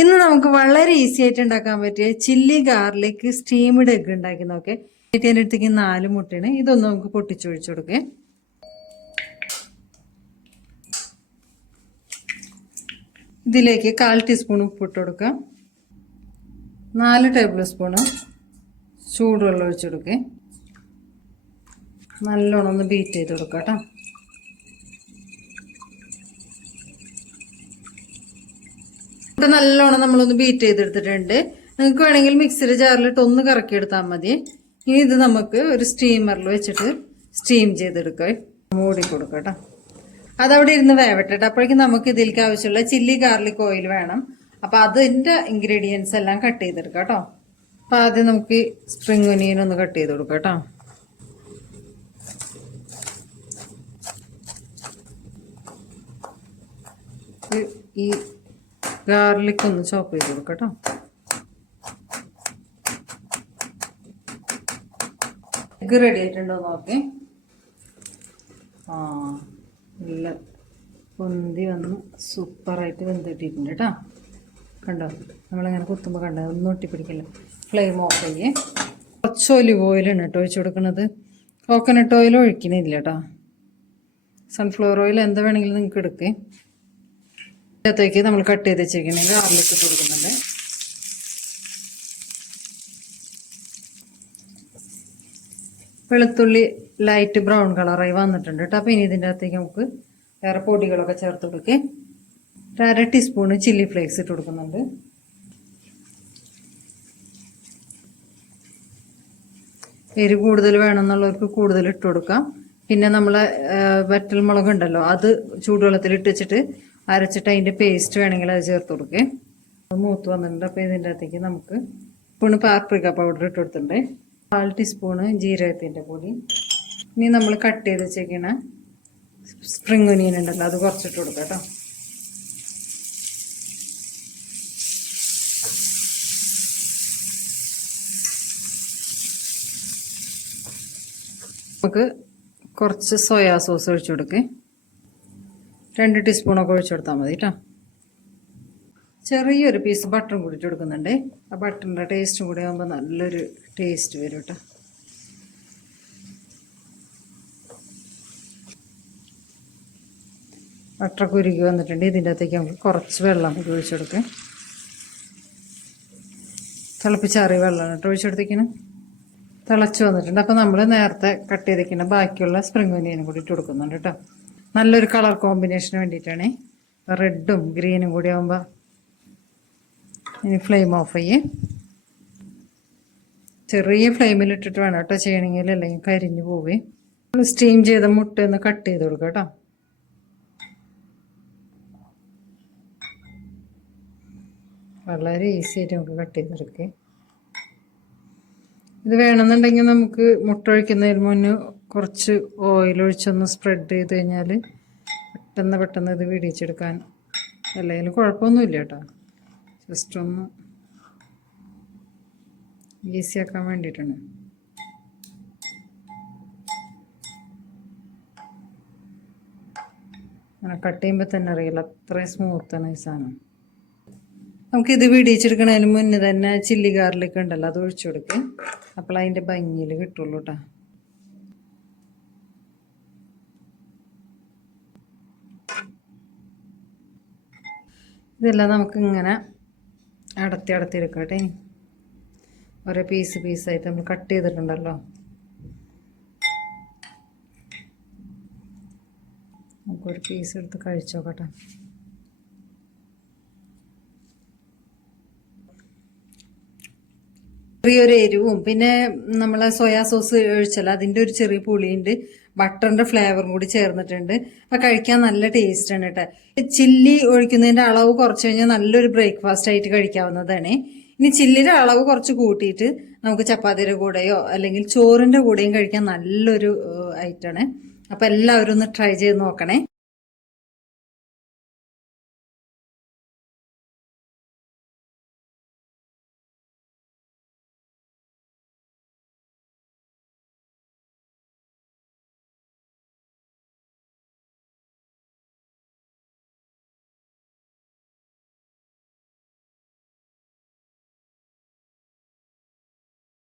ഇന്ന് നമുക്ക് വളരെ ഈസി ആയിട്ട് ഉണ്ടാക്കാൻ പറ്റിയ ചില്ലി ഗാർലിക് സ്റ്റീംഡ് എഗ് ഉണ്ടാക്കി നോക്കെ. എൻ്റെ അടുത്തേക്ക് 4 മുട്ടയാണ്. ഇതൊന്ന് നമുക്ക് പൊട്ടിച്ചൊഴിച്ചു കൊടുക്കേ. ഇതിലേക്ക് 1/4 ടീസ്പൂൺ ഉപ്പിട്ട് കൊടുക്കാം. 4 ടേബിൾ സ്പൂണ് ചൂടുവെള്ളം ഒഴിച്ചു കൊടുക്കേ. നല്ലോണം ഒന്ന് ബീറ്റ് ചെയ്ത് കൊടുക്കാം കേട്ടോ. ഇപ്പം നല്ലോണം നമ്മളൊന്ന് ബീറ്റ് ചെയ്തെടുത്തിട്ടുണ്ട്. നിങ്ങൾക്ക് വേണമെങ്കിൽ മിക്സിയുടെ ജാറിലിട്ട് ഒന്ന് കറക്കിയെടുത്താൽ മതി. ഇനി ഇത് നമുക്ക് ഒരു സ്റ്റീമറിൽ വെച്ചിട്ട് സ്റ്റീം ചെയ്തെടുക്കാം. മൂടി കൊടുക്കാം കേട്ടോ. അതവിടെ ഇരുന്ന് വേവട്ടെ. അപ്പോഴേക്കും നമുക്ക് ഇതിലേക്ക് ആവശ്യമുള്ള ചില്ലി ഗാർലിക് ഓയിൽ വേണം. അപ്പം അതിൻ്റെ ഇൻഗ്രീഡിയൻസ് എല്ലാം കട്ട് ചെയ്തെടുക്കാം കേട്ടോ. അപ്പം ആദ്യം നമുക്ക് സ്പ്രിംഗ് ഒനിയൻ ഒന്ന് കട്ട് ചെയ്ത് കൊടുക്കാം കേട്ടോ. ഈ ഗാർലിക് ഒന്ന് ചോപ്പ് ചെയ്ത് കൊടുക്കാം കേട്ടോ. എഗ് റെഡി ആയിട്ടുണ്ടോ നോക്കേ. നല്ല പൊന്തി വന്ന് സൂപ്പറായിട്ട് വെന്തിട്ടിട്ടുണ്ട് കേട്ടോ. കണ്ടോ, നമ്മളിങ്ങനെ കുത്തുമ്പോൾ കണ്ടോ, ഒന്നും ഒട്ടിപ്പിടിക്കില്ല. ഫ്ലെയിം ഓഫ് ചെയ്യേ. കുറച്ച് ഒലിവ് ഓയിലാണ് കേട്ടോ ഒഴിച്ചു കൊടുക്കുന്നത്. കോക്കനട്ട് ഓയിൽ ഒഴിക്കണില്ല കേട്ടോ. സൺഫ്ലവർ ഓയിൽ എന്താ വേണമെങ്കിലും നിങ്ങൾക്ക് എടുക്കേ. ഇതിനകത്തേക്ക് നമ്മൾ കട്ട് ചെയ്ത് വെച്ചിരിക്കണേ ഗാർലിക് ഇട്ട് കൊടുക്കുന്നുണ്ട്. വെളുത്തുള്ളി ലൈറ്റ് ബ്രൗൺ കളറായി വന്നിട്ടുണ്ട് കേട്ടോ. അപ്പോൾ ഇനി ഇതിൻ്റെ അകത്തേക്ക് നമുക്ക് വേറെ പൊടികളൊക്കെ ചേർത്ത് കൊടുക്കേ. 1/2 ടീസ്പൂണ് ചില്ലി ഫ്ലേക്സ് ഇട്ട് കൊടുക്കുന്നുണ്ട്. എരി കൂടുതൽ വേണമെന്നുള്ളവർക്ക് കൂടുതൽ ഇട്ട് കൊടുക്കാം. പിന്നെ നമ്മളെ വറ്റൽ മുളക് ഉണ്ടല്ലോ, അത് ചൂടുവെള്ളത്തിൽ ഇട്ട് വെച്ചിട്ട് അരച്ചിട്ട് അതിൻ്റെ പേസ്റ്റ് വേണമെങ്കിൽ അത് ചേർത്ത് കൊടുക്കേ. മൂത്ത് വന്നിട്ടുണ്ട്. അപ്പോൾ ഇതിൻ്റെ അകത്തേക്ക് നമുക്ക് സ്പൂണ് പാപ്രിക്ക പൗഡർ ഇട്ട് കൊടുത്തിട്ടുണ്ട്. 1/4 ടീസ്പൂണ് ജീരകത്തിൻ്റെ പൊടി. ഇനി നമ്മൾ കട്ട് ചെയ്ത് വെച്ചേക്കണ സ്പ്രിംഗ് ഒനിയൻ ഉണ്ടല്ലോ, അത് കുറച്ചിട്ട് കൊടുക്കാം കേട്ടോ. നമുക്ക് കുറച്ച് സോയാ സോസ് ഒഴിച്ചു കൊടുക്കേ. 2 ടീസ്പൂണൊക്കെ ഒഴിച്ചു കൊടുത്താൽ മതി കേട്ടോ. ചെറിയൊരു പീസ് ബട്ടറും കൂടി ഇട്ട് കൊടുക്കുന്നുണ്ട്. ആ ബട്ടറിൻ്റെ ടേസ്റ്റും കൂടി ആകുമ്പോൾ നല്ലൊരു ടേസ്റ്റ് വരും കേട്ടോ. ബട്ടറൊക്കെ ഉരുകി വന്നിട്ടുണ്ട്. ഇതിൻ്റെ അകത്തേക്ക് നമുക്ക് കുറച്ച് വെള്ളം കൂടി ഒഴിച്ചു കൊടുക്കാം. തിളപ്പിച്ചാറിയ വെള്ളമാണ് കേട്ടോ ഒഴിച്ചു കൊടുത്തേക്കിന്. തിളച്ച് വന്നിട്ടുണ്ട്. അപ്പോൾ നമ്മൾ നേരത്തെ കട്ട് ചെയ്തേക്കുന്ന ബാക്കിയുള്ള സ്പ്രിംഗ് ഒനിയനും കൂടി ഇട്ട് കൊടുക്കുന്നുണ്ട് കേട്ടോ. നല്ലൊരു കളർ കോമ്പിനേഷന് വേണ്ടിയിട്ടാണ്. റെഡും ഗ്രീനും കൂടി ആകുമ്പോൾ. ഇനി ഫ്ലെയിം ഓഫ് ചെയ്യേ. ചെറിയ ഫ്ലെയിമിലിട്ടിട്ട് വേണം കേട്ടോ ചെയ്യണമെങ്കിൽ, അല്ലെങ്കിൽ കരിഞ്ഞു പോവേ. നമ്മൾ സ്റ്റീം ചെയ്ത മുട്ട ഒന്ന് കട്ട് ചെയ്ത് കൊടുക്കാം കേട്ടോ. വളരെ ഈസി ആയിട്ട് നമുക്ക് കട്ട് ചെയ്തെടുക്കേ. ഇത് വേണമെന്നുണ്ടെങ്കിൽ നമുക്ക് മുട്ട ഒഴിക്കുന്നതിന് മുന്നേ കുറച്ച് ഓയിൽ ഒഴിച്ചൊന്ന് സ്പ്രെഡ് ചെയ്ത് കഴിഞ്ഞാൽ പെട്ടെന്ന് ഇത് വിടിയിച്ചെടുക്കാൻ അല്ലെങ്കിൽ കുഴപ്പമൊന്നുമില്ല കേട്ടോ. ജസ്റ്റ് ഒന്ന് ഈസി ആക്കാൻ വേണ്ടിയിട്ടാണ്. അങ്ങനെ കട്ട് ചെയ്യുമ്പോൾ തന്നെ അറിയില്ല, അത്രയും സ്മൂത്താണ് ഈ സാധനം. നമുക്കിത് വിടിയിച്ചെടുക്കണതിന് മുന്നേ തന്നെ ചില്ലി ഗാർലിക് ഉണ്ടല്ലോ, അത് ഒഴിച്ചു കൊടുക്കുക. അപ്പോൾ അതിൻ്റെ ഭംഗിയിൽ കിട്ടുള്ളൂ കേട്ടോ. ഇതെല്ലാം നമുക്കിങ്ങനെ അടത്തി എടുക്കാം കേട്ടോ. ഓരോ പീസായിട്ട് നമ്മൾ കട്ട് ചെയ്തിട്ടുണ്ടല്ലോ, നമുക്കൊരു പീസ് എടുത്ത് കഴിച്ചു നോക്കട്ടെ. ചെറിയൊരു എരിവും പിന്നെ നമ്മളെ സോയാ സോസ് ഒഴിച്ചല്ലോ, അതിൻ്റെ ഒരു ചെറിയ പുളിയുണ്ട്. ബട്ടറിൻ്റെ ഫ്ലേവറും കൂടി ചേർന്നിട്ടുണ്ട്. അപ്പം കഴിക്കാൻ നല്ല ടേസ്റ്റാണ് കേട്ടോ. ചില്ലി ഒഴിക്കുന്നതിൻ്റെ അളവ് കുറച്ച് കഴിഞ്ഞാൽ നല്ലൊരു ബ്രേക്ക്ഫാസ്റ്റ് ആയിട്ട് കഴിക്കാവുന്നതാണ്. ഇനി ചില്ലിയുടെ അളവ് കുറച്ച് കൂട്ടിയിട്ട് നമുക്ക് ചപ്പാത്തിയുടെ കൂടെയോ അല്ലെങ്കിൽ ചോറിൻ്റെ കൂടെയും കഴിക്കാൻ നല്ലൊരു ഐറ്റമാണ്. അപ്പം എല്ലാവരും ഒന്ന് ട്രൈ ചെയ്ത് നോക്കണേ.